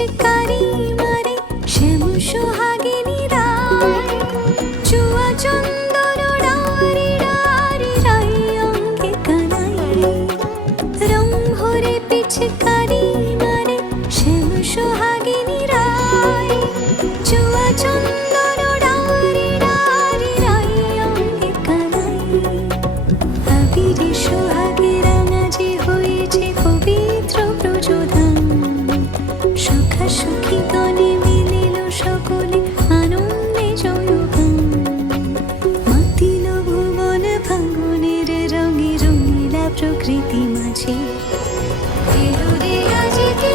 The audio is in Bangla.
পিচকারি মারে শ্যাম সোহাগিনী রায় চুয়া চন্দন ডারি ডারি রাই অঙ্গে কানাই রং ভরে পিচকারি মারে শ্যাম সোহাগিনী রায় চুয়া চন্দন ডারি ডারি রাই অঙ্গে কানাই আবিরে সোহাগে রাঙাজি হয়েছে পবিত্র প্রচোদন সখা সখী গণে মিলিল সকলে আনন্দে জয়গান মাতিল ভুবন ফাগুনের রঙে রঙিলা প্রকৃতি মাঝে এলো রে আজিতে